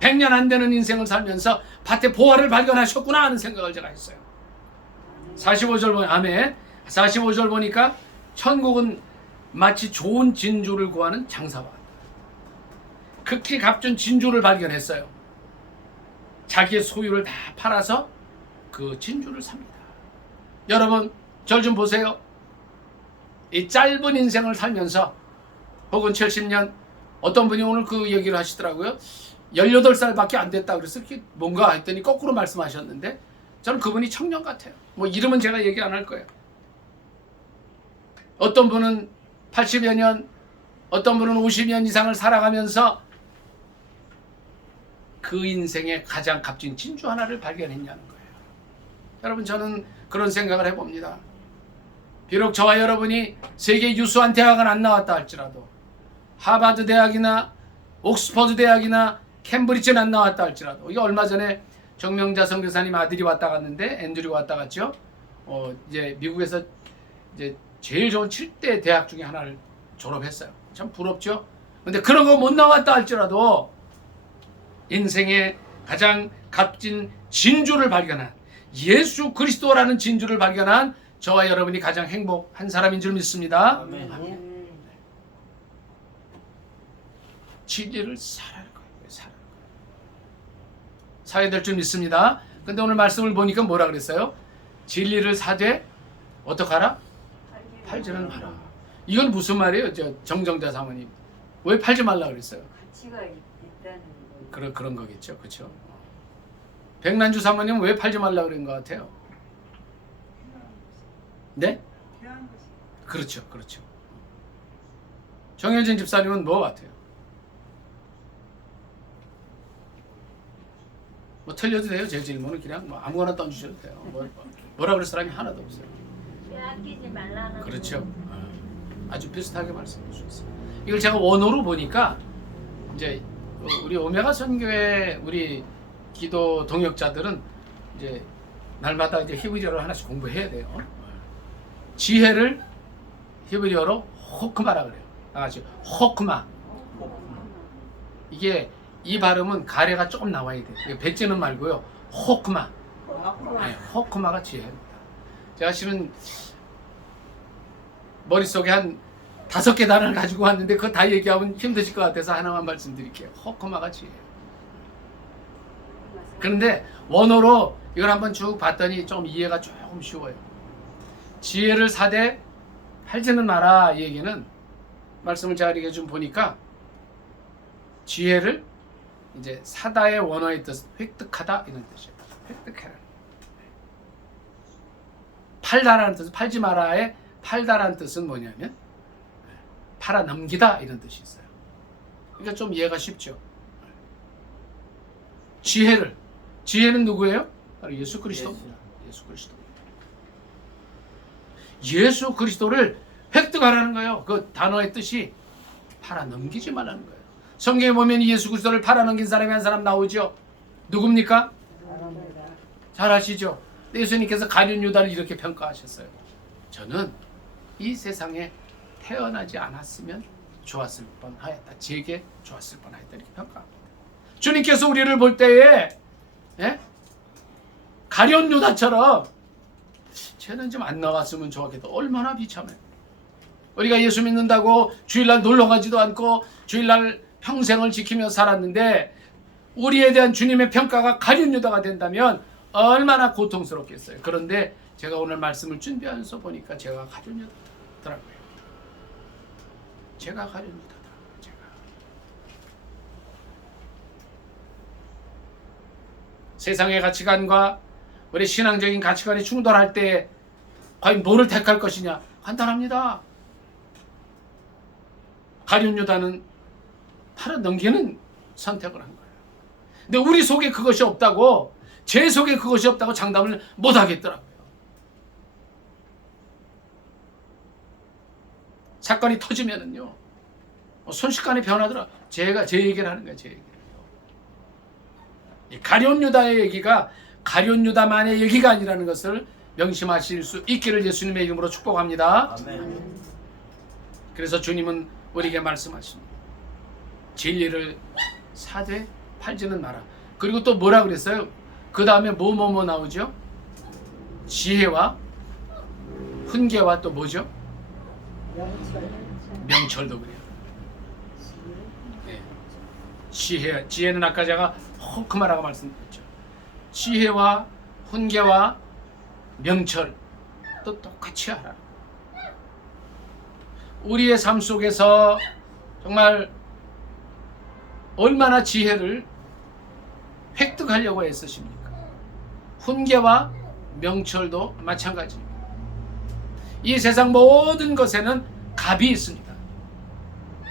100년 안 되는 인생을 살면서 밭에 보화를 발견하셨구나 하는 생각을 제가 했어요. 45절 보니 아멘. 45절 보니까 천국은 마치 좋은 진주를 구하는 장사와 같다. 극히 값진 진주를 발견했어요. 자기의 소유를 다 팔아서 그 진주를 삽니다. 여러분 절 좀 보세요. 이 짧은 인생을 살면서 혹은 70년 어떤 분이 오늘 그 얘기를 하시더라고요. 18살밖에 안 됐다 그래서 뭔가 했더니 거꾸로 말씀하셨는데 저는 그분이 청년 같아요. 뭐 이름은 제가 얘기 안 할 거예요. 어떤 분은 80여 년, 어떤 분은 50년 이상을 살아가면서 그 인생의 가장 값진 진주 하나를 발견했냐는 거예요. 여러분 저는 그런 생각을 해봅니다. 비록 저와 여러분이 세계 유수한 대학은 안 나왔다 할지라도 하버드 대학이나 옥스퍼드 대학이나 캠브리지는 안 나왔다 할지라도 이게 얼마 전에 정명자 선교사님 아들이 왔다 갔는데 앤드류가 왔다 갔죠. 이제 미국에서 이제 제일 좋은 7대 대학 중에 하나를 졸업했어요. 참 부럽죠. 근데 그런 거 못 나왔다 할지라도 인생의 가장 값진 진주를 발견한 예수 그리스도라는 진주를 발견한 저와 여러분이 가장 행복한 사람인 줄 믿습니다. 아멘. 진리를 살아야 거예요. 살아야 될 줄 믿습니다. 근데 오늘 말씀을 보니까 뭐라 그랬어요? 진리를 사되 어떡하라? 팔지는 마라. 이건 무슨 말이에요? 저 정정자 사모님. 왜 팔지 말라 그랬어요? 가치가 있다는 거. 그런 거겠죠. 그렇죠? 백난주 사모님 왜 팔지 말라 그런 것 같아요? 네? 귀한 것이 그렇죠. 그렇죠. 정혜진 집사님은 뭐 같아요? 뭐 틀려도 돼요. 제 질문은 그냥 뭐 아무거나 던지셔도 돼요. 뭐라 그럴 사람이 하나도 없어요. 빼앗기지 말라는 그렇죠. 아주 비슷하게 말씀해 주셨어요. 이걸 제가 원어로 보니까 이제 우리 오메가 선교회 우리 기도 동역자들은 이제 날마다 이제 히브리어를 하나씩 공부해야 돼요. 지혜를 히브리어로 호크마라 그래요. 아주 호크마. 이게 이 발음은 가래가 조금 나와야 돼요. 뱉지는 말고요. 호크마. 네, 호크마가 지혜입니다. 제가 실은 머릿속에 한 5개 단어를 가지고 왔는데 그거 다 얘기하면 힘드실 것 같아서 하나만 말씀드릴게요. 호크마가 지혜예요. 그런데 원어로 이걸 한번 쭉 봤더니 좀 이해가 조금 쉬워요. 지혜를 사되 팔지는 마라 이 얘기는 말씀을 제가 이렇게 좀 보니까 지혜를 이제 사다의 원어의 뜻은 획득하다 이런 뜻이에요. 획득해라. 팔다라는 뜻은 팔지 마라의 팔다라는 뜻은 뭐냐면 팔아 넘기다 이런 뜻이 있어요. 그러니까 좀 이해가 쉽죠. 지혜는 누구예요? 바로 예수 그리스도. 예수 그리스도. 예수 그리스도를 획득하라는 거예요. 그 단어의 뜻이 팔아 넘기지 말라는 거예요. 성경에 보면 예수 그리스도를 팔아 넘긴 사람이 한 사람 나오죠. 누굽니까? 잘 아시죠? 예수님께서 가룟 유다를 이렇게 평가하셨어요. 저는 이 세상에 태어나지 않았으면 좋았을 뻔하였다. 제게 좋았을 뻔하였다. 이렇게 평가합니다. 주님께서 우리를 볼 때에 가룟 유다처럼 쟤는 좀 안 나왔으면 좋겠다. 얼마나 비참해. 우리가 예수 믿는다고 주일날 놀러 가지도 않고 주일날 평생을 지키며 살았는데 우리에 대한 주님의 평가가 가룟 유다가 된다면 얼마나 고통스럽겠어요. 그런데 제가 오늘 말씀을 준비하면서 보니까 제가 가룟 유다더라고요. 제가 가룟 유다다. 제가. 세상의 가치관과 우리 신앙적인 가치관이 충돌할 때 과연 뭐를 택할 것이냐? 간단합니다. 가룟 유다는 팔아 넘기는 선택을 한 거예요. 근데 우리 속에 그것이 없다고, 제 속에 그것이 없다고 장담을 못 하겠더라고요. 사건이 터지면은요, 순식간에 변하더라. 제 얘기를 하는 거예요. 제 얘기를. 이 가룟 유다의 얘기가 가룟 유다만의 얘기가 아니라는 것을 명심하실 수 있기를 예수님의 이름으로 축복합니다. 아멘. 그래서 주님은 우리에게 말씀하십니다. 진리를 사되 팔지는 마라. 그리고 또 뭐라 그랬어요? 그 다음에 뭐 나오죠? 지혜와 훈계와 또 뭐죠? 명철도 그래요. 네. 지혜는 아까 제가 호크마라고 말씀드렸죠. 지혜와 훈계와 명철 또 똑같이 하라. 우리의 삶 속에서 정말 얼마나 지혜를 획득하려고 애쓰십니까? 훈계와 명철도 마찬가지입니다. 이 세상 모든 것에는 값이 있습니다.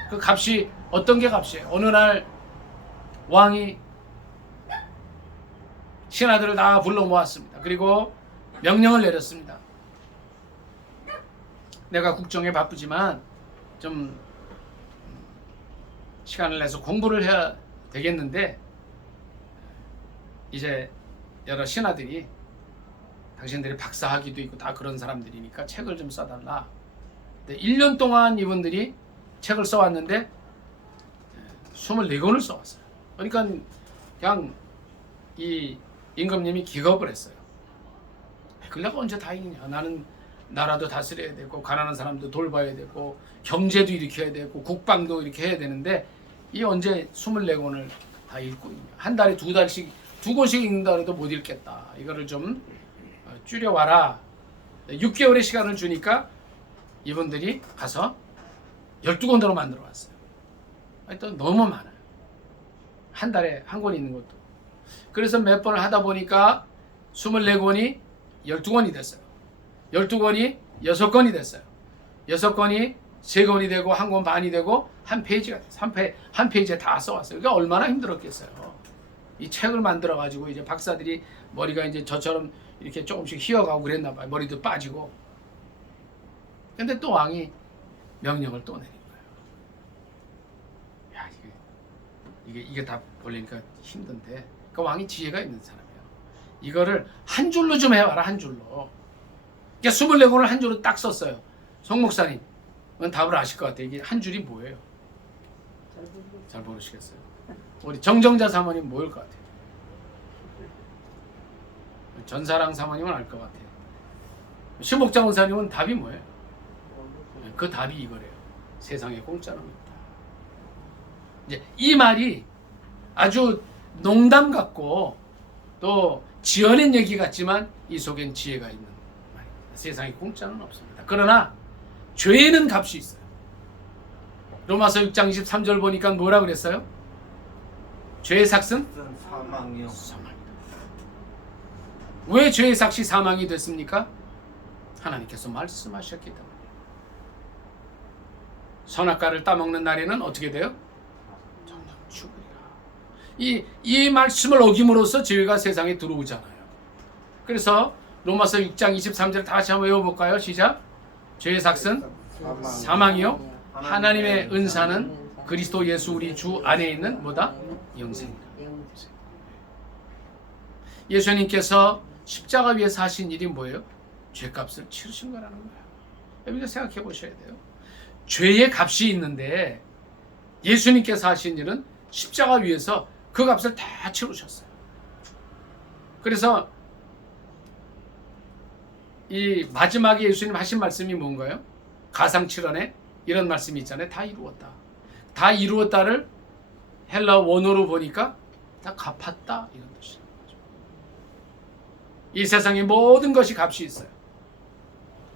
그 값이 어떤 게 값이에요? 어느 날 왕이 신하들을 다 불러 모았습니다. 그리고 명령을 내렸습니다. 내가 국정에 바쁘지만 좀 시간을 내서 공부를 해야 되겠는데 이제 여러 신하들이 당신들이 박사학위도 있고 다 그런 사람들이니까 책을 좀 써달라. 1년 동안 이분들이 책을 써왔는데 24권을 써왔어요. 그러니까 그냥 이 임금님이 기겁을 했어요. 그걸 내가 언제 다 읽냐. 나는 나라도 다스려야 되고 가난한 사람도 돌봐야 되고 경제도 일으켜야 되고 국방도 이렇게 해야 되는데 이 언제 24권을 다 읽고 있냐. 한 달에 2권씩 읽는다 해도 못 읽겠다. 이거를 좀 줄여와라. 6개월의 시간을 주니까 이분들이 가서 12권으로 만들어 왔어요. 하여튼 너무 많아요. 한 달에 한 권 있는 것도. 그래서 몇 번을 하다 보니까 24권이 12권이 됐어요. 12권이 6권이 됐어요. 6권이 3권이 되고 1권 반이 되고 한 페이지가 됐어요. 한 페이지에 다 써왔어요. 그러니까 얼마나 힘들었겠어요. 이 책을 만들어 가지고 이제 박사들이 머리가 이제 저처럼 이렇게 조금씩 휘어가고 그랬나 봐요. 머리도 빠지고. 근데 또 왕이 명령을 또 내린 거예요. 야, 이게 다 보려니까 힘든데. 그 왕이 지혜가 있는 사람이에요. 이거를 한 줄로 좀 해봐라, 한 줄로. 그러니까 24권을 한 줄로 딱 썼어요. 송 목사님, 답을 아실 것 같아요. 이게 한 줄이 뭐예요? 잘 모르시겠어요? 우리 정정자 사모님 뭐일 것 같아요? 전사랑 사모님은 알 것 같아요. 신복자 원사님은 답이 뭐예요? 그 답이 이거래요. 세상에 공짜는 없다. 이제 이 말이 아주 농담 같고 또 지어낸 얘기 같지만 이 속엔 지혜가 있는 말입니다. 세상에 공짜는 없습니다. 그러나 죄에는 값이 있어요. 로마서 6장 23절 보니까 뭐라 그랬어요? 죄의 삭은 사망이요. 사망이다. 왜 죄의 삭이 사망이 됐습니까? 하나님께서 말씀하셨기 때문에. 선악과를 따먹는 날에는 어떻게 돼요? 정녕 죽으리라. 이 말씀을 어김으로써 죄가 세상에 들어오잖아요. 그래서 로마서 6장 23절 다시 한번 외워볼까요? 시작. 죄의 삭은 사망이요. 하나님의 은사는 그리스도 예수 우리 주 안에 있는 뭐다? 영생이다. 예수님께서 십자가 위에서 하신 일이 뭐예요? 죄값을 치르신 거라는 거예요. 여러분 생각해 보셔야 돼요. 죄의 값이 있는데 예수님께서 하신 일은 십자가 위에서 그 값을 다 치르셨어요. 그래서 이 마지막에 예수님 하신 말씀이 뭔가요? 가상칠언에 이런 말씀이 있잖아요. 다 이루었다. 다 이루었다를 헬라 원어로 보니까 다 갚았다 이런 뜻이에요. 이 세상의 모든 것이 값이 있어요.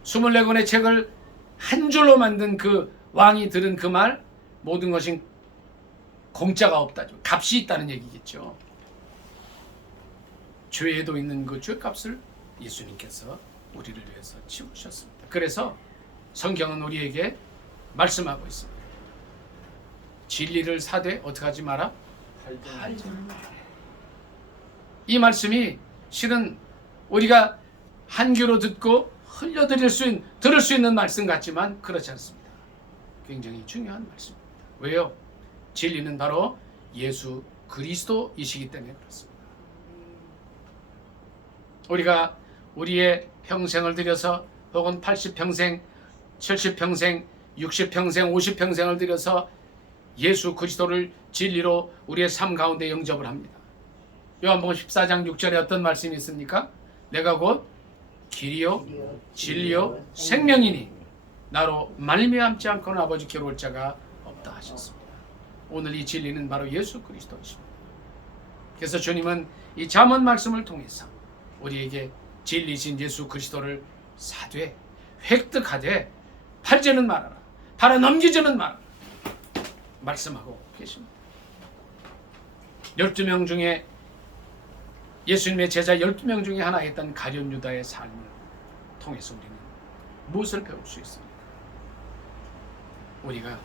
24권의 책을 한 줄로 만든 그 왕이 들은 그 말, 모든 것이 공짜가 없다. 값이 있다는 얘기겠죠. 죄에도 있는 그 죄값을 예수님께서 우리를 위해서 치우셨습니다. 그래서 성경은 우리에게 말씀하고 있습니다. 진리를 사되 어떻게 하지 마라? 팔지 마라. 이 말씀이 실은 우리가 한 귀로 듣고 들을 수 있는 말씀 같지만 그렇지 않습니다. 굉장히 중요한 말씀입니다. 왜요? 진리는 바로 예수 그리스도이시기 때문에 그렇습니다. 우리가 우리의 평생을 들여서 혹은 80평생, 70평생, 60평생, 50평생을 들여서 예수 그리스도를 진리로 우리의 삶 가운데 영접을 합니다. 요한복음 14장 6절에 어떤 말씀이 있습니까? 내가 곧 길이요 진리요 생명이니 나로 말미암지 않고는 아버지께로 올 자가 없다 하셨습니다. 오늘 이 진리는 바로 예수 그리스도이십니다. 그래서 주님은 이 잠언 말씀을 통해서 우리에게 진리신 예수 그리스도를 사되 획득하되 팔지는 말아라, 팔아 넘기지는 말아라 말씀하고 계십니다. 12명 중에 예수님의 제자 12명 중에 하나였던 가룟 유다의 삶을 통해서 우리는 무엇을 배울 수 있습니까? 우리가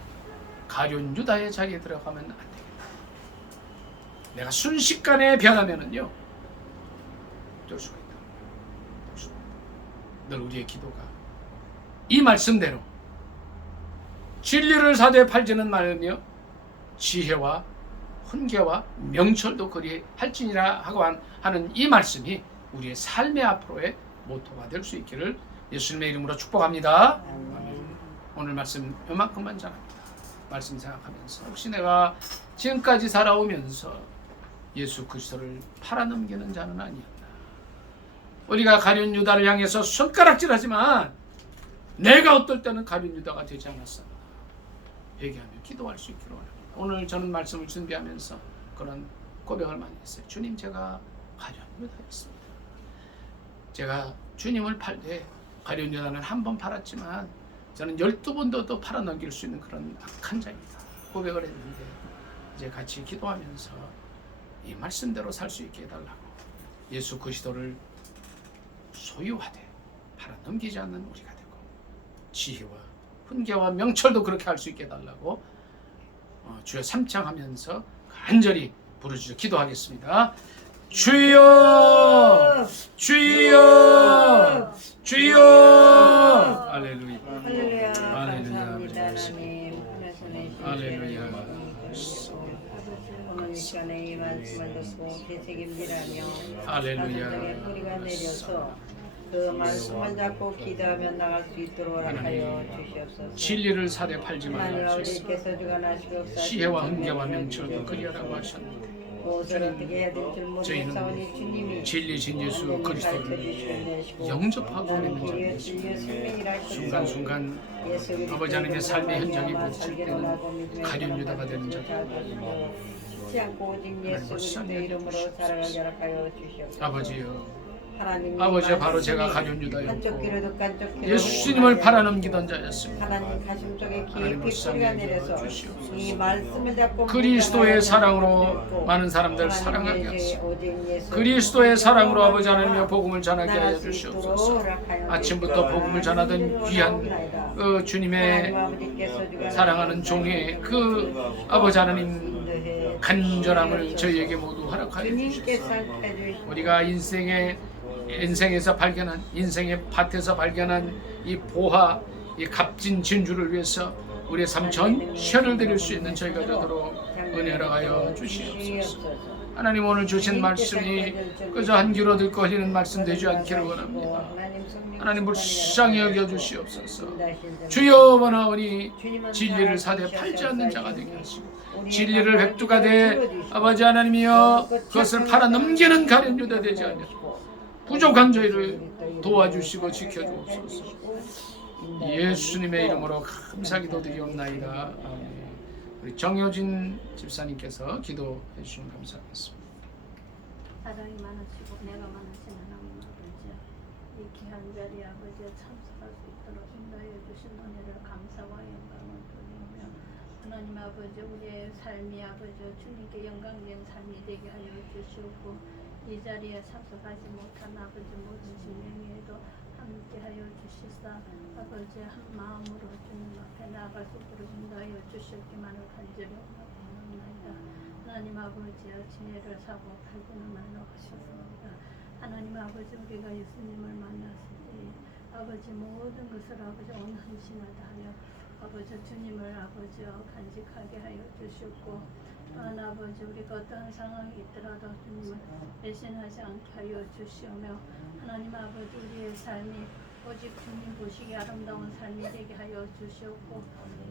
가룟 유다의 자리에 들어가면 안 됩니다. 내가 순식간에 변하면은요 될 수가 있다. 늘 우리의 기도가 이 말씀대로 진리를 사되 팔지는 말은요 지혜와 훈계와 명철도 그리할지니라 하고 하는 이 말씀이 우리의 삶의 앞으로의 모토가 될 수 있기를 예수님의 이름으로 축복합니다. 아멘. 오늘 말씀 요만큼만 전합니다. 말씀 생각하면서 혹시 내가 지금까지 살아오면서 예수 그리스도를 팔아넘기는 자는 아니었나? 우리가 가룟 유다를 향해서 손가락질하지만 내가 어떨 때는 가룟 유다가 되지 않았었나? 회개하며 기도할 수 있기를 원합니다. 오늘 저는 말씀을 준비하면서 그런 고백을 많이 했어요. 주님, 제가 가룟 유다였습니다. 제가 주님을 팔 때 가룟 유다는 한 번 팔았지만 저는 12번도 또 팔아넘길 수 있는 그런 악한 자입니다. 고백을 했는데 이제 같이 기도하면서 이 말씀대로 살 수 있게 해달라고, 예수 그리스도를 소유하되 팔아넘기지 않는 우리가 되고 지혜와 훈계와 명철도 그렇게 할 수 있게 해달라고 주여 삼창하면서 간절히 부르짖어 기도하겠습니다. 주여, 주여, 주여. 할렐루야. 할렐루야. 할렐루야. 감사합니다 하나님. 할렐루야. 오늘 이 시간에 이 말씀을 듣고 되새김질하며 할렐루야. 가슴속에 뿌리가 내려서 그 말씀을 잡고 기도하며 나갈 수 있도록 허락하여 주시옵소서. 진리를 사대 팔지 하나님 말아주소서. 아버지께서 주관하시고 시혜와 훈계와 명철도 그리하라고 하셨는데 무엇을 어떻게 해야 될지 모르겠사오니 주님이 진리 진 예수 그리스도를 영접하고 있는 자들, 순간순간 아버지 하나님의 삶의 현장이 부딪힐 때는 가룟 유다가 되는 자들, 잊지 않고 오직 예수 그리스도의 이름으로 살아가게 하여 주시옵소서. 아버지여, 하나님 아버지여, 바로 제가 가룟 유다였고 한쪽 귀로 듣고 한쪽 귀로 예수님을 팔아넘기던 자였습니다. 하나님 가슴 속에 하나님 깊이 뿌리가 불쌍히 내려서 여겨주시옵소서. 이 말씀을 잡고 그리스도의 사랑으로 많은 사람들을 사랑하게 하시고 그리스도의 사랑으로 아버지 하나님의 복음을 전하게 하여 주시옵소서. 아침부터 복음을 전하던 귀한 그 주님의 사랑하는 종의 그 아버지 하나님 간절함을 저희에게 모두 허락하여 주시옵소서. 우리가 인생에서 발견한, 인생의 밭에서 발견한 이 보화, 이 값진 진주를 위해서 우리의 삶 전시를 드릴 수 있는 저희가 되도록 은혜 허락하여 주시옵소서. 하나님, 오늘 주신 말씀이 그저 한 귀로 듣고 흘리는 말씀 되지 않기를 원합니다. 하나님, 불쌍히 여겨 주시옵소서. 주여, 원하오니 진리를 사대 팔지 않는 자가 되게 하시고 진리를 획득하되 아버지 하나님이여 그것을 팔아 넘기는 가룟 유다 되지 않으시고 부족한 저희를 도와주시고 지켜주옵소서. 예수님의 이름으로 감사기도 드리옵나이다. 아멘. 우리 정효진 집사님께서 기도해 주시면 감사하겠습니다. 사랑이 많으시고 내가 많으신 하나님 아버지, 이 귀한 자리에 아버지에 참석할 수 있도록 인도해 주신 은혜를 감사와 영광을 드리며, 하나님 아버지, 우리의 삶이 아버지 주님께 영광된 삶이 되게 하여 주시옵고, 이 자리에 참석하지 못한 아버지 모든 진명에도 함께하여 주시사 아버지 한 마음으로 주님 앞에 나아갈 수 있도록 인도하여 주셨기만을 간절히 원합니다. 하나님 아버지여, 지혜를 사고 팔지는 말라 하셨습니다. 하나님 아버지, 우리가 예수님을 만났을 때 아버지 모든 것을 아버지 온 헌신하다 하여 아버지 주님을 아버지여 간직하게 하여 주셨고, 또한 아버지 우리가 어떠한 상황이 있더라도 주님을 배신하지 않게 하여 주시오며, 하나님 아버지 우리의 삶이 오직 주님 보시기 아름다운 삶이 되게 하여 주시옵고,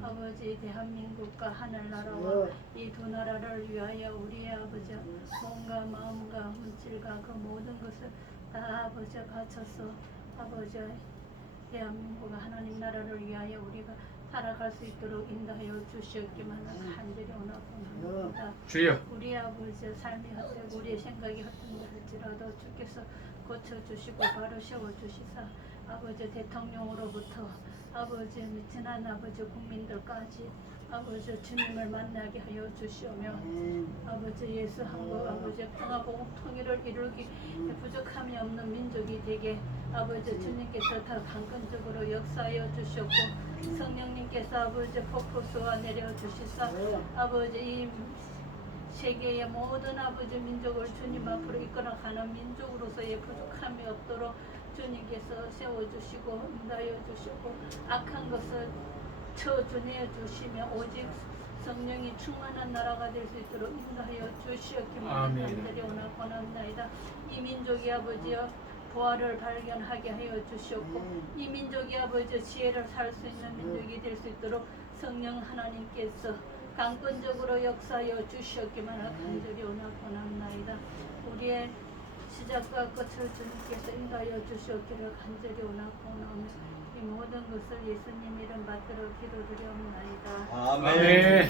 아버지 대한민국과 하늘나라와 이 두 나라를 위하여 우리의 아버지 몸과 마음과 물질과 그 모든 것을 다 아버지 바쳐서 아버지 대한민국과 하나님 나라를 위하여 우리가 살아갈 수 있도록 인도하여 주시었기만 간절히 원합니다. 주여, 우리 아버지의 삶이 헛되고 우리의 생각이 헛된 할지라도 주께서 고쳐주시고 바로 세워주시사 아버지 대통령으로부터 아버지 지난 아버지 국민들까지 아버지 주님을 만나게 하여 주시오며, 아버지 예수 한국 아버지 평화복음 통일을 이루기 부족함이 없는 민족이 되게 아버지 주님께서 더 강건적으로 역사하여 주셨고, 성령님께서 아버지 폭포 쏘아 내려 주시사 아버지 이 세계의 모든 아버지 민족을 주님 앞으로 이끌어가는 민족으로서의 부족함이 없도록 주님께서 세워주시고 인도하여 주시고, 악한 것을 쳐주내 주시며 오직 성령이 충만한 나라가 될 수 있도록 인도하여 주시었기만 간절히 원합나이다. 이 민족이 아버지여 부활을 발견하게 하여 주시옵고, 이 민족이 아버지 지혜를 살 수 있는 민족이 될 수 있도록 성령 하나님께서 강권적으로 역사하여 주시었기만 간절히 원합나이다. 우리의 시작과 끝을 주님께서 인도하여 주시었기를 간절히 원하오며, 이 모든 것을 예수님 이름 받들어 기도드리옵나이다. 아멘. 아멘.